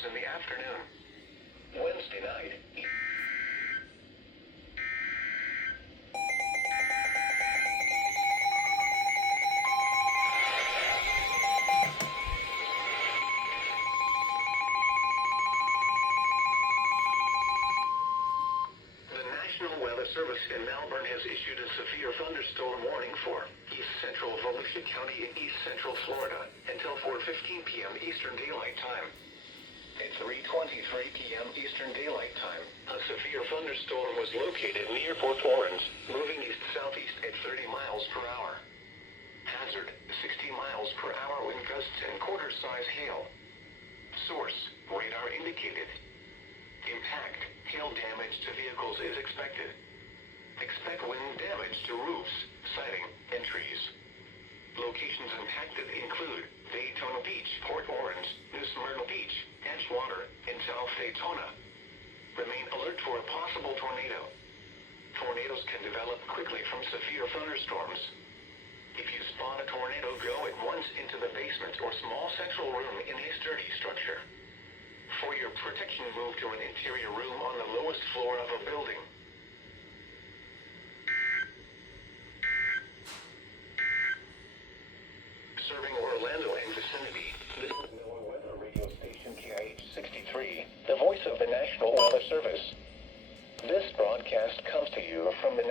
hours in the afternoon. Wednesday night. The National Weather Service in Melbourne has issued a severe thunderstorm warning for East Central Volusia County in East Central Florida until 4:15 p.m. Eastern Daylight Time. At 3:23 p.m. Eastern Daylight Time, a severe thunderstorm was located near Port Lawrence, moving east-southeast at 30 miles per hour. Hazard, 60 miles per hour wind gusts and quarter-size hail. Source, radar indicated. Impact, hail damage to vehicles is expected. Expect wind damage to roofs, siding, and trees. Locations impacted include Daytona Beach, Port Orange, New Smyrna Beach, Edgewater, and South Daytona. Remain alert for a possible tornado. Tornadoes can develop quickly from severe thunderstorms. If you spot a tornado, go at once into the basement or small central room in a sturdy structure. For your protection, move to an interior room on the lowest floor of a building. Serving Orlando and vicinity, this is NOAA Weather Radio Station KIH-63, the voice of the National Weather Service. This broadcast comes to you from the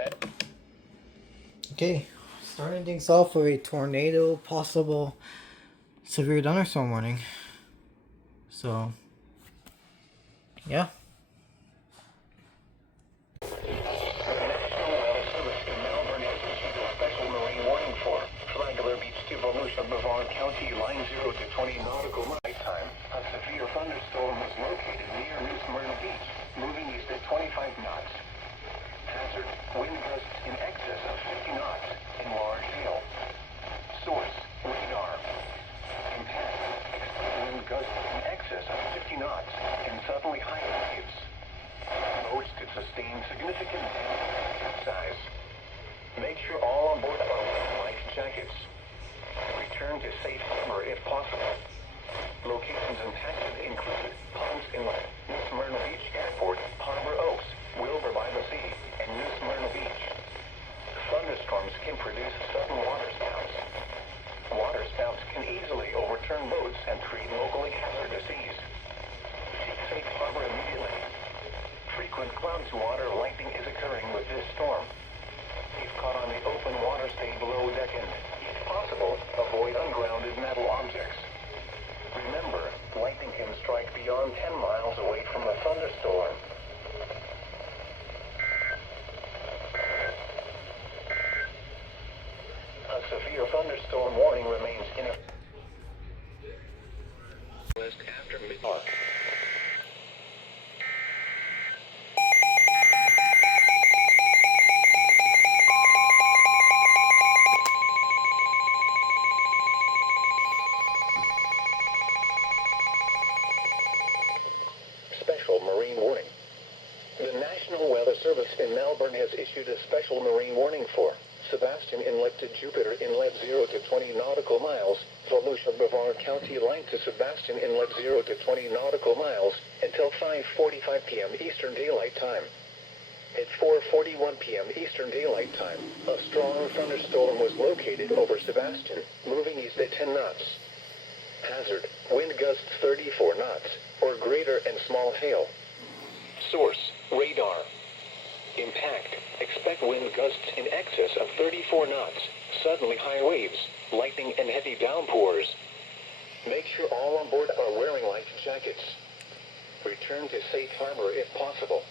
Okay, starting things off with a tornado, possible severe thunderstorm warning. So, yeah. County, line 0 to 20 nautical mile time. A severe thunderstorm was located near New Smyrna Beach, moving east at 25 knots. Hazard, wind gusts in excess of 50 knots and large hail. Source, radar. Impact, wind gusts in excess of 50 knots and suddenly high waves. Boats could sustain significant damage and capsize. Make sure all on board are wearing life jackets. Return to safe harbor if possible. Locations impacted include Palms Inlet, New Smyrna Beach Airport, Harbor Oaks, Wilbur by the Sea, and New Smyrna Beach. Thunderstorms can produce sudden waterspouts. Waterspouts can easily overturn boats and create locally hazardous seas. Take safe harbor immediately. Frequent cloud-to-water lightning is occurring with this storm. If caught on the open water, stay below deck end. If possible, avoid ungrounded metal objects. Remember, lightning can strike beyond 10 miles away from a thunderstorm. A severe thunderstorm warning remains in effect after midnight. Marine warning. The National Weather Service in Melbourne has issued a special marine warning for Sebastian Inlet to Jupiter Inlet 0 to 20 nautical miles, Volusia Brevard County line to Sebastian Inlet 0 to 20 nautical miles until 5:45 p.m. Eastern Daylight Time. At 4:41 p.m. Eastern Daylight Time, a strong thunderstorm was located over Sebastian, moving east at 10 knots. Hazard, wind gusts 34 knots, or greater and small hail. Source, radar. Impact, expect wind gusts in excess of 34 knots, suddenly high waves, lightning and heavy downpours. Make sure all on board are wearing life jackets. Return to safe harbor if possible.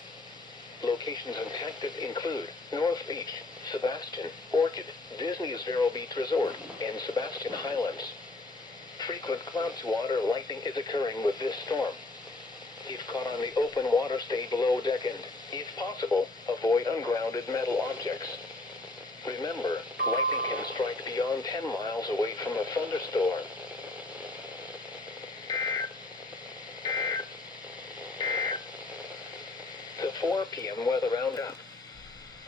Locations impacted include North Beach, Sebastian, Orchid, Disney's Vero Beach Resort, and Sebastian Highlands. Frequent cloud-to-water lightning is occurring with this storm. If caught on the open water, stay below deck end. If possible, avoid ungrounded metal objects. Remember, lightning can strike beyond 10 miles away from a thunderstorm. The 4 p.m. weather roundup.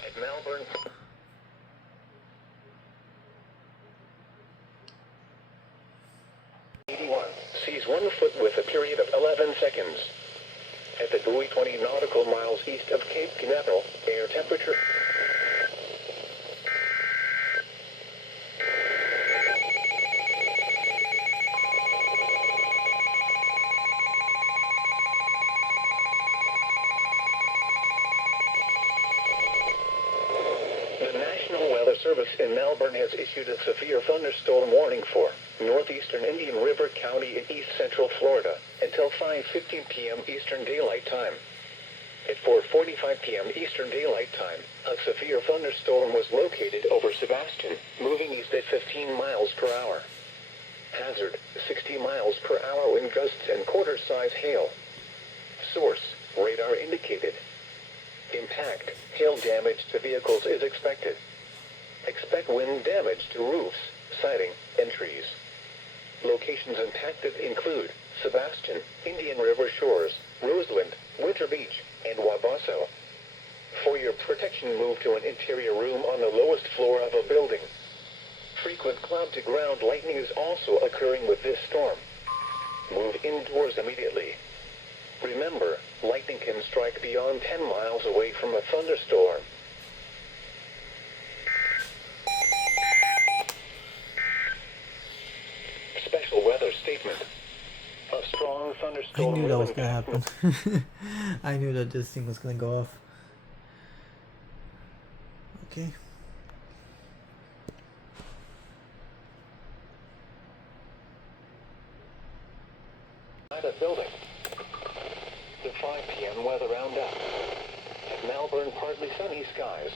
At Melbourne, sea freeze 1 foot with a period of 11 seconds. At the buoy 20 nautical miles east of Cape Canaveral, air temperature... The National Weather Service in Melbourne has issued a severe thunderstorm warning for northeastern Indian River County in east central Florida until 5:15 p.m. Eastern Daylight Time. At 4:45 p.m. Eastern Daylight Time, a severe thunderstorm was located over Sebastian, moving east at 15 miles per hour. Hazard, 60 miles per hour wind gusts and quarter-size hail. Source, radar indicated. Impact, hail damage to vehicles is expected. Expect wind damage to roofs, siding, and trees. Locations impacted include Sebastian, Indian River Shores, Roseland, Winter Beach, and Wabasso. For your protection, move to an interior room on the lowest floor of a building. Frequent cloud-to-ground lightning is also occurring with this storm. Move indoors immediately. Remember, lightning can strike beyond 10 miles away from a thunderstorm. Special weather statement. A strong I thunderstorm knew that will was gonna happen. I knew that this thing was gonna go off. Okay. impact a building. The 5 p.m. weather roundup. At Melbourne, partly sunny skies.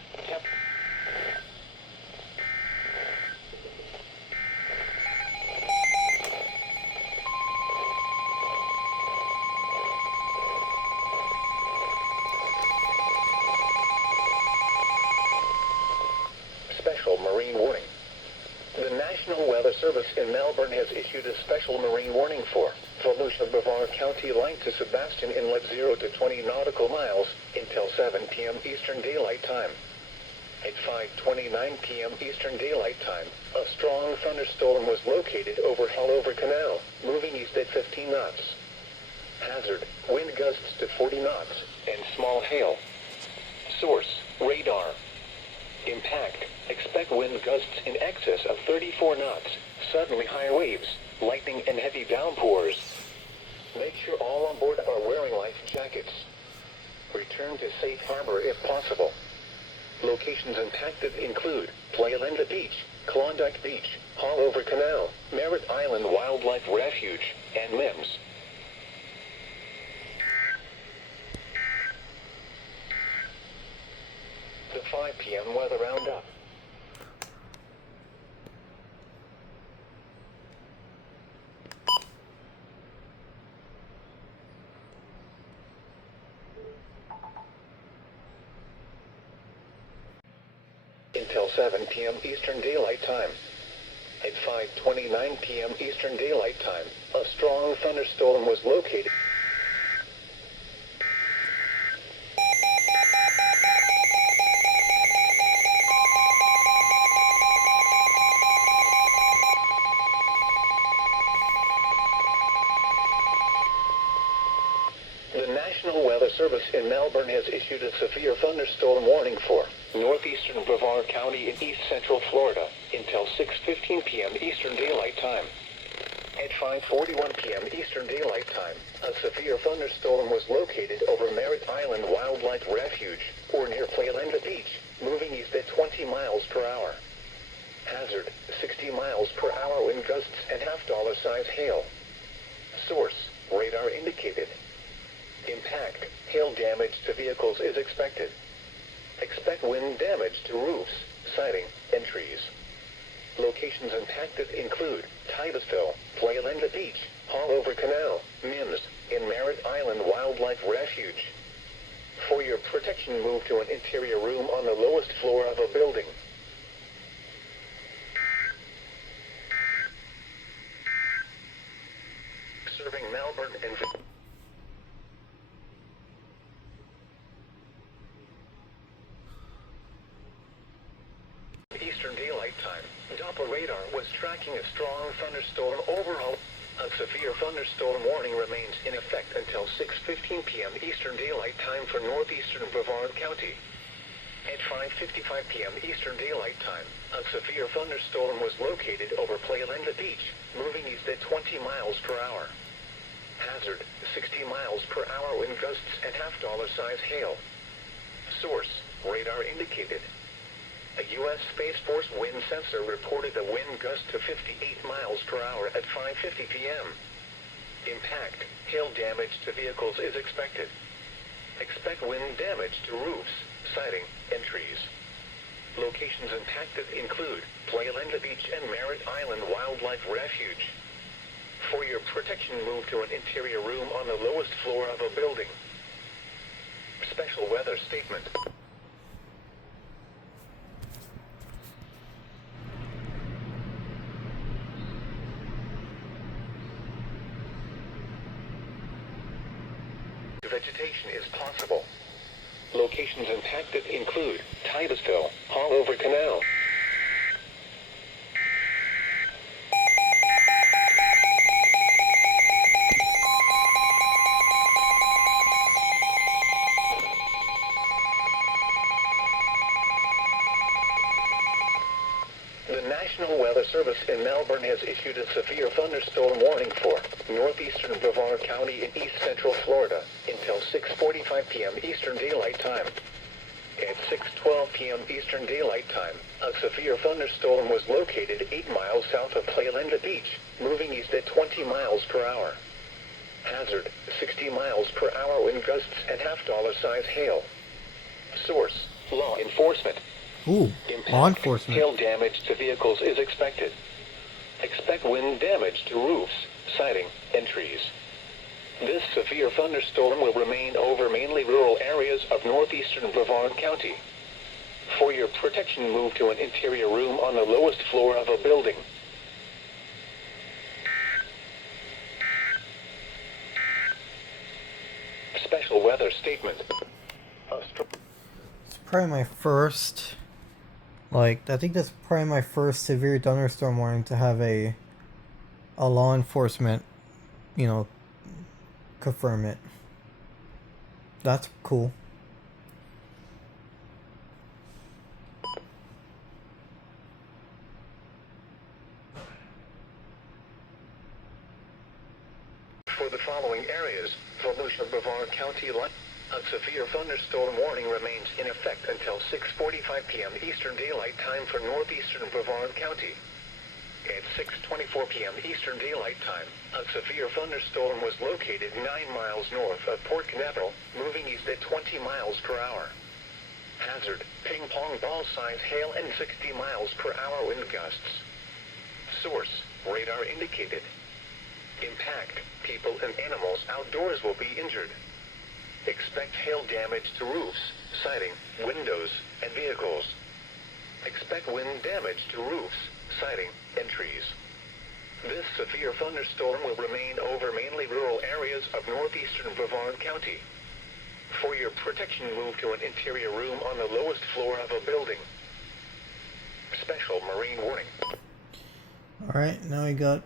Special marine warning. The National Weather Service in Melbourne has issued a special marine warning for Volusia Brevard County light to Sebastian Inlet 0 to 20 nautical miles until 7 p.m. Eastern Daylight Time. At 5:29 p.m. Eastern Daylight Time, a strong thunderstorm was located over Haulover Canal, moving east at 15 knots. Hazard, wind gusts to 40 knots, and small hail. Source, radar. Impact, expect wind gusts in excess of 34 knots, suddenly high waves, lightning and heavy downpours. Make sure all on board are wearing life jackets. Return to safe harbor if possible. Locations impacted include Playland Beach, Klondike Beach, Haulover Canal, Merritt Island Wildlife Refuge, and Mims. The 5 p.m. weather roundup. Until 7 p.m. Eastern Daylight Time. At 5:29 p.m. Eastern Daylight Time, a strong thunderstorm was located. The National Weather Service in Melbourne has issued a severe thunderstorm warning for northeastern Brevard County in east central Florida until 6:15 p.m. Eastern Daylight Time. At 5:41 p.m. Eastern Daylight Time, a severe thunderstorm was located over Merritt Island Wildlife Refuge, or near Playland Beach, moving east at 20 miles per hour. Hazard, 60 miles per hour wind gusts and half-dollar size hail. Source, radar indicated. Impact, hail damage to vehicles is expected. Expect wind damage to roofs, siding, and trees. Locations impacted include Titusville, Playland Beach, Haulover Canal, Mims, and Merritt Island Wildlife Refuge. For your protection, move to an interior room on the lowest floor of a building. Serving Melbourne and Eastern Daylight Time, Doppler radar was tracking a strong thunderstorm overall. A severe thunderstorm warning remains in effect until 6:15 p.m. Eastern Daylight Time for northeastern Brevard County. At 5:55 p.m. Eastern Daylight Time, a severe thunderstorm was located over Playland Beach, moving east at 20 miles per hour. Hazard, 60 miles per hour wind gusts and $half size hail. Source, radar indicated. A U.S. Space Force wind sensor reported a wind gust to 58 miles per hour at 5:50 p.m. Impact, hail damage to vehicles is expected. Expect wind damage to roofs, siding, and trees. Locations impacted include Playland Beach and Merritt Island Wildlife Refuge. For your protection, move to an interior room on the lowest floor of a building. Special weather statement. Vegetation is possible. Locations impacted include Titusville, Haulover Canal. The National Weather Service in Melbourne has issued a severe thunderstorm warning for northeastern Brevard County in east central Florida until 6:45 p.m. Eastern Daylight Time. At 6:12 p.m. Eastern Daylight Time, a severe thunderstorm was located 8 miles south of Playland Beach, moving east at 20 miles per hour. Hazard, 60 miles per hour wind gusts and $half size hail. Source, law enforcement. Ooh, law enforcement. Hail damage to vehicles is expected. Expect wind damage to roofs, siding, and trees. This severe thunderstorm will remain over mainly rural areas of northeastern Brevard County. For your protection, move to an interior room on the lowest floor of a building. Special weather statement. It's probably my first, I think that's probably my first severe thunderstorm warning to have a law enforcement, confirm it. That's cool. For the following areas, Volusia Brevard County line, a severe thunderstorm warning remains in effect until 6:45 p.m. Eastern Daylight Time for northeastern Brevard County. At 6:24 p.m. Eastern Daylight Time, a severe thunderstorm was located 9 miles north of Port Canaveral, moving east at 20 miles per hour. Hazard, ping-pong ball-size hail and 60 miles per hour wind gusts. Source, radar indicated. Impact, people and animals outdoors will be injured. Expect hail damage to roofs, siding, windows, and vehicles. Expect wind damage to roofs, siding, and trees. This severe thunderstorm will remain over mainly rural areas of northeastern Brevard County. For your protection, move to an interior room on the lowest floor of a building. Special marine warning. Alright, now we got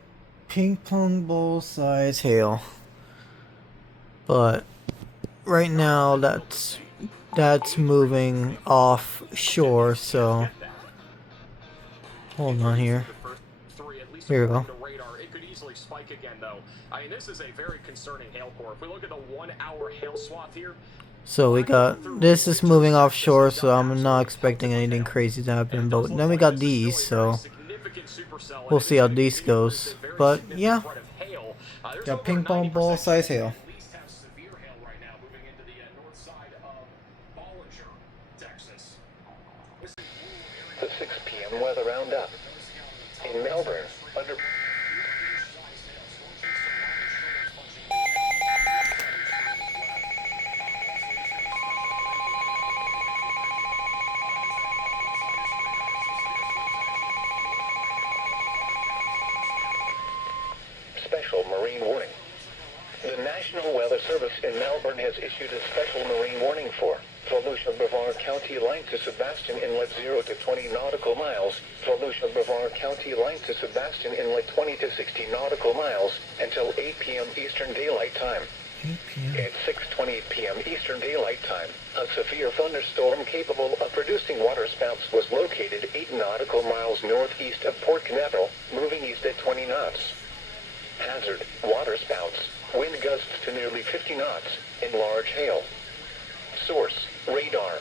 ping pong ball size hail. But right now that's moving offshore, so hold on here. Here we go. It could easily spike again, though. I mean, this is a very concerning hail core. If we look at the 1 hour hail swath here. So we got, this is moving offshore, so I'm not expecting anything crazy to happen. But then we got these, so we'll see how these goes. But yeah, got ping pong ball size hail. The 6 p.m. weather roundup. In Melbourne, under... Special marine warning. The National Weather Service in Melbourne has issued a special marine warning for Volusia Brevard County line to Sebastian Inlet 0 to 20 nautical miles, Volusia Brevard County line to Sebastian Inlet 20 to 60 nautical miles, and until 8 p.m. Eastern Daylight Time. 8 p.m. At 6:28 p.m. Eastern Daylight Time, a severe thunderstorm capable of producing waterspouts was located 8 nautical miles northeast of Port Canaveral, moving east at 20 knots. Hazard: waterspouts, wind gusts to nearly 50 knots, and large hail. Source: radar.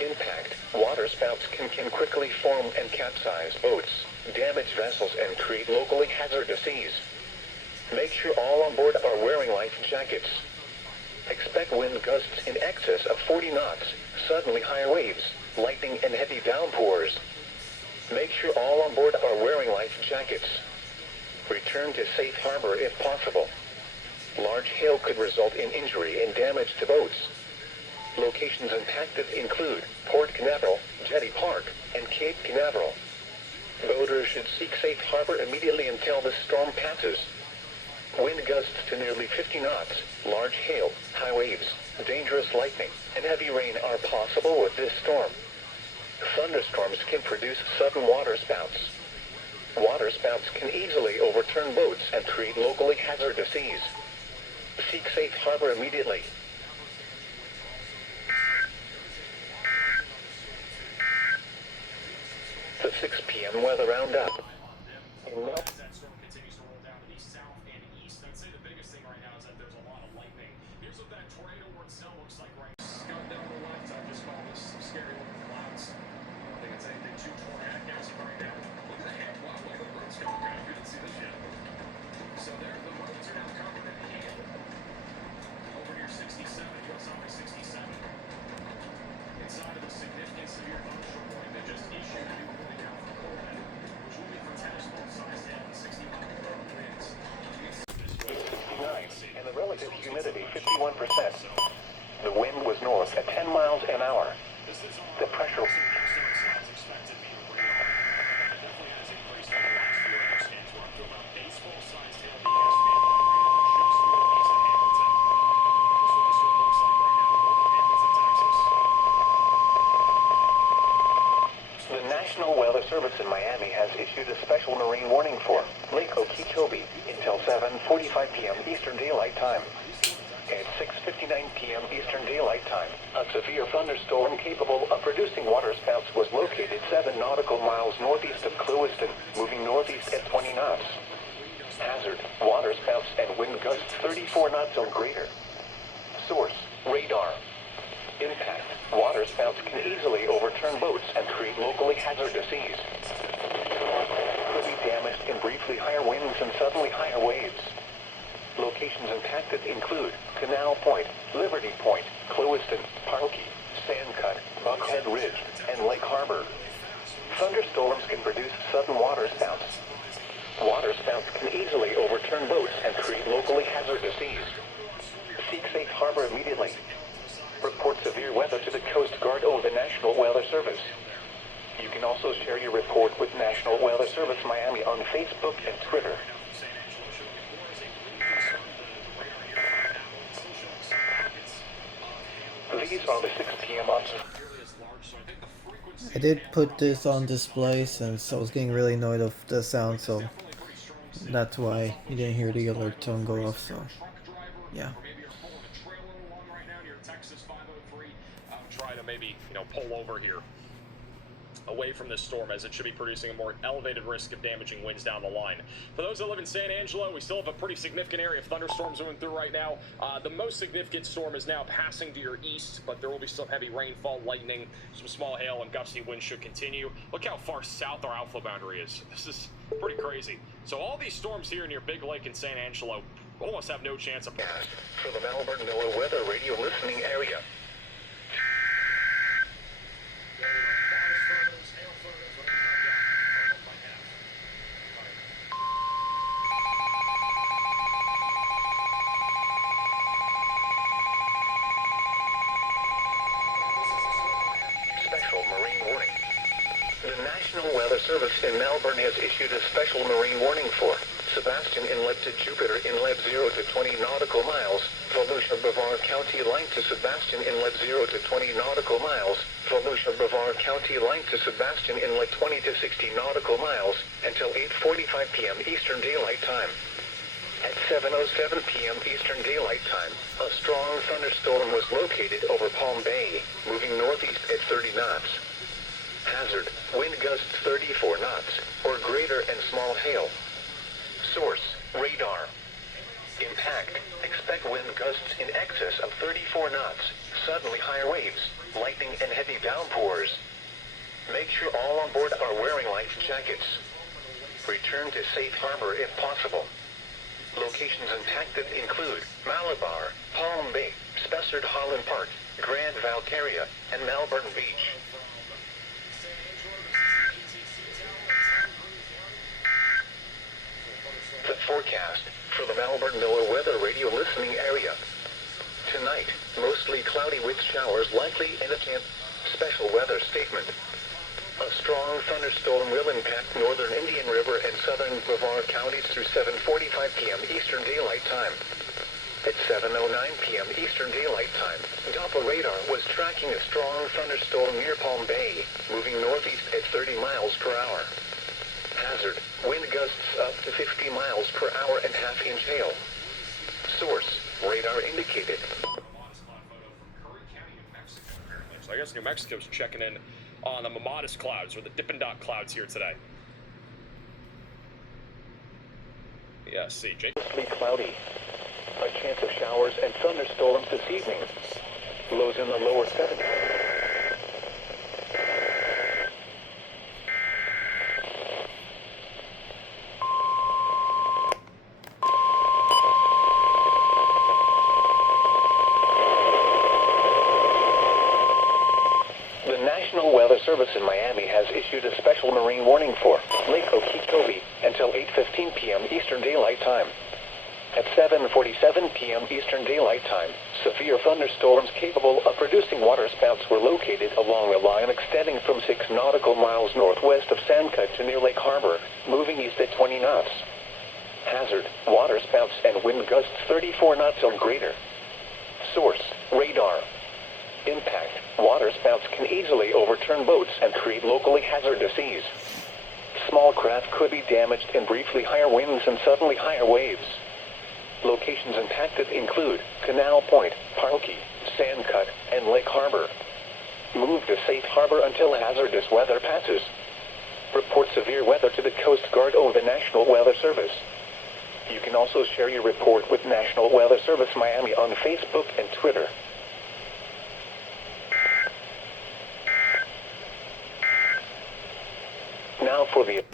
Impact: waterspouts can quickly form and capsize boats, damage vessels, and create locally hazardous seas. Make sure all on board are wearing life jackets. Expect wind gusts in excess of 40 knots, suddenly higher waves, lightning, and heavy downpours. Make sure all on board are wearing life jackets. Return to safe harbor if possible. Large hail could result in injury and damage to boats. Locations impacted include Port Canaveral, Jetty Park, and Cape Canaveral. Boaters should seek safe harbor immediately until the storm passes. Wind gusts to nearly 50 knots, large hail, high waves, dangerous lightning, and heavy rain are possible with this storm. Thunderstorms can produce sudden waterspouts. Waterspouts can easily overturn boats and create locally hazardous seas. Seek safe harbor immediately. The 6 p.m. weather roundup. That storm continues to roll down to the south and east. I'd say the biggest thing right now is that there's a lot of lightning. Here's what that tornado warning cell looks like right now. Scout down the left, I just call this some scary looking clouds. I don't think it's anything too tornadic as of right now. Look at the hail. Wow, look at the roads going down. We didn't see this yet. So there, the roads are now covered in hail. Over near 67, US Highway 67. Inside of the significant severe thunderstorm warning that just issued a new warning out for Coleman, which will be for tennis ball size hail and 60 mile per hour winds. 69, and the relative humidity 51%. The wind was north at 10 miles an hour. The pressure... The National Weather Service in Miami has issued a special marine warning for Lake Okeechobee until 7:45 p.m. Eastern Daylight Time. At 6:59 p.m. Eastern Daylight Time, a severe thunderstorm capable of producing waterspouts was located 7 nautical miles northeast of Clewiston, moving northeast at 20 knots. Hazard: waterspouts and wind gusts 34 knots or greater. Source: radar. Impact: waterspouts can easily overturn boats and create locally hazardous seas. Could be damaged in briefly higher winds and suddenly higher waves. Locations impacted include Canal Point, Liberty Point, Clewiston, Parkey, Sandcut, Buckhead Ridge, and Lake Harbor. Thunderstorms can produce sudden waterspouts. Waterspouts can easily overturn boats and create locally hazardous seas. Seek safe harbor immediately. Report severe weather to the Coast Guard or the National Weather Service. You can also share your report with National Weather Service Miami on Facebook and Twitter. These are the 6 p.m. I did put this on display since I was getting really annoyed of the sound, so that's why you didn't hear the alert tone go off, so yeah. Try to maybe, pull over here away from this storm, as it should be producing a more elevated risk of damaging winds down the line. For those that live in San Angelo, we still have a pretty significant area of thunderstorms moving through right now. The most significant storm is now passing to your east, but there will be some heavy rainfall, lightning, some small hail, and gusty winds should continue. Look how far south our outflow boundary is. This is pretty crazy. So all these storms here near Big Lake and San Angelo almost have no chance of... For the Melbourne NOAA Weather Radio listening area. Service in Melbourne has issued a special marine warning for Sebastian Inlet to Jupiter Inlet 0 to 20 nautical miles, Volusia Brevard County line to Sebastian Inlet 0 to 20 nautical miles, Volusia Brevard County line to Sebastian Inlet 20 to 60 nautical miles, until 8:45 p.m. Eastern Daylight Time. At 7:07 p.m. Eastern Daylight Time, a strong thunderstorm was located over Palm Bay, moving northeast at 30 knots. Hazard, wind gusts 34 knots, or greater and small hail. Source, radar. Impact, expect wind gusts in excess of 34 knots, suddenly higher waves, lightning and heavy downpours. Make sure all on board are wearing life jackets. Return to safe harbor if possible. Locations impacted include Malabar, Palm Bay, Spessard Holland Park, Grand Valcaria, and Melbourne Beach. The forecast for the Melbourne NOAA Weather Radio listening area. Tonight, mostly cloudy with showers likely and a chance. Special weather statement. A strong thunderstorm will impact northern Indian River and southern Brevard counties through 7:45 p.m. Eastern Daylight Time. At 7:09 p.m. Eastern Daylight Time, Doppler radar was tracking a strong thunderstorm near Palm Bay, moving northeast at 30 miles per hour. Hazard, wind gusts up to 50 miles per hour and half-inch hail. Source, radar indicated. So I guess New Mexico's checking in on the modest clouds, or the Dippin' Dot clouds here today. Yeah, see, Jake. Mostly cloudy. A chance of showers and thunderstorms this evening. Lows in the lower 70s. The National Weather Service in Miami has issued a special marine warning for Lake Okeechobee until 8:15 p.m. Eastern Daylight Time. At 7:47 p.m. Eastern Daylight Time, severe thunderstorms capable of producing waterspouts were located along a line extending from 6 nautical miles northwest of Sandcut to near Lake Harbor, moving east at 20 knots. Hazard, waterspouts and wind gusts 34 knots or greater. Source, radar. Impact, waterspouts can easily overturn boats and create locally hazardous seas. Small craft could be damaged in briefly higher winds and suddenly higher waves. Locations impacted include Canal Point, Parkey, Sandcut, and Lake Harbor. Move to safe harbor until hazardous weather passes. Report severe weather to the Coast Guard or the National Weather Service. You can also share your report with National Weather Service Miami on Facebook and Twitter. Now for the